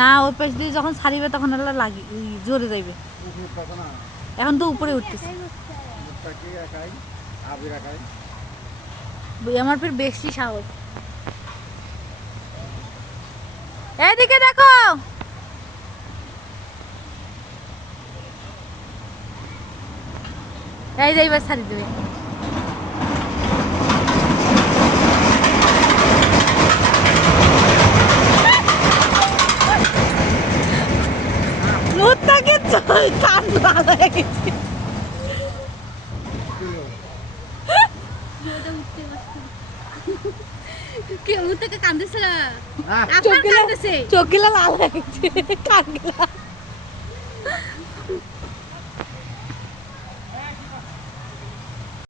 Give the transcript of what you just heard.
না ওই পাশ দিয়ে যখন ছাড়িবে তখন আল্লাহ লাগি জোরে যাইবে। এখন তো উপরে উঠতেছে। আমার ফের বেশি সাহস। এদিকে দেখো, এই যে এবার ছাড়ি দেবে। মুত্তাকে কান ভালো গেছে। কে মুত্তাকে কান্দেছে না? চোখগুলা লাল হয়ে গেছে, কানগুলা